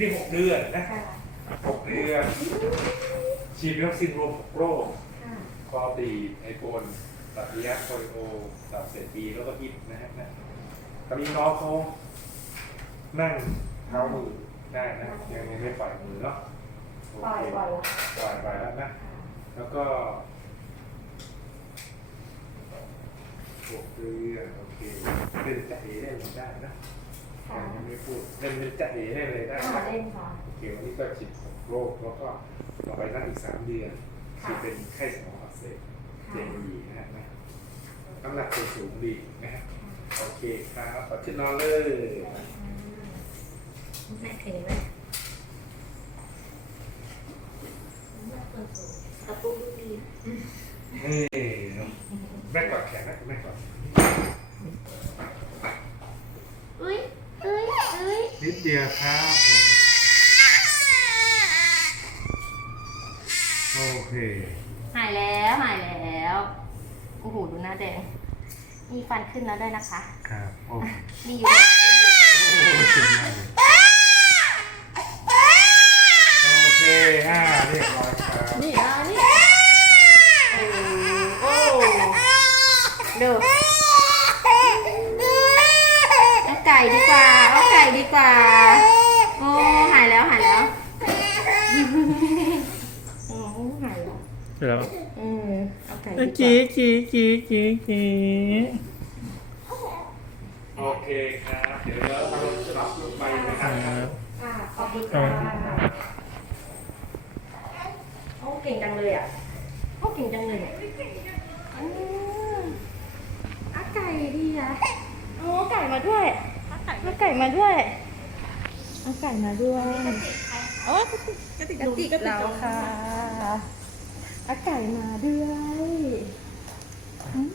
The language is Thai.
นี่หกเดือนนะค่ะหกเดือนฉีดวัคซีนรวมหกโรคค่ะคอตีบไอโฟนตับเลียโปลิโอตับเศรษฐีแล้วก็ฮิปนะฮะนะตอนนี้น้องเขานั่งเท้ามือได้นะยังยังไม่ปล่อยมือเนาะโอปล่อยเคปล่อยแล้วปล่อยไปแล้วนะ แล้วก็หกเดือนโอเคเป็นจะเอได้เลยได้นะค่ะ ยังไม่พูดเล่นเป็นจะเอได้เลยได้ค่ะนะเล่นค่ะโอเควันนี้ก็ฉีดหกโรคแล้วก็ต่อไปนั่งอีกสามเดือนฉีดเป็นไข้สมองอักเสบเจดีนะฮะนะน้ำหนักตัวสูงดีนะฮะโอเคครับขอขึ้นนอนเลยแม่เคยไหมกระปุกดูดี นี่แม่กอดแขนนะแม่กอดเอ้ยเอ้ยเอ้ย นิดเดียวครับผมโอเค หายแล้วหายแล้วโอ้โหดูหน้าแดง มีฟันขึ้นแล้วด้วยนะคะครับ โอเคมีอยู่ในตู้โอ้เก่งมากเลยโอเคอ่าเรียบร้อยครับ นี่อะนี่โอ้โอ้ดูเอาไก่ดีกว่าเอาไก่ ดีกว่า โอ้ หายแล้วหายแล้วโอ้หายแล้วแล้วอืมเอาไก่ดีกจีว่าจีจีจีจีโอเคครับ เดี๋ยวเราจะรับลูกไปนะครับค่ะขอบคุณค่ะโอ้เก่งจังเลยอะโอ้เก่งจังเลยอะอืมเอาไก่ดีอะโอ้ไก่มาด้วย เอาไก่มาด้วย เอาไก่มาด้วยโอ้กระติกกระติกเราค่ะเอาไก่มาด้วยอืม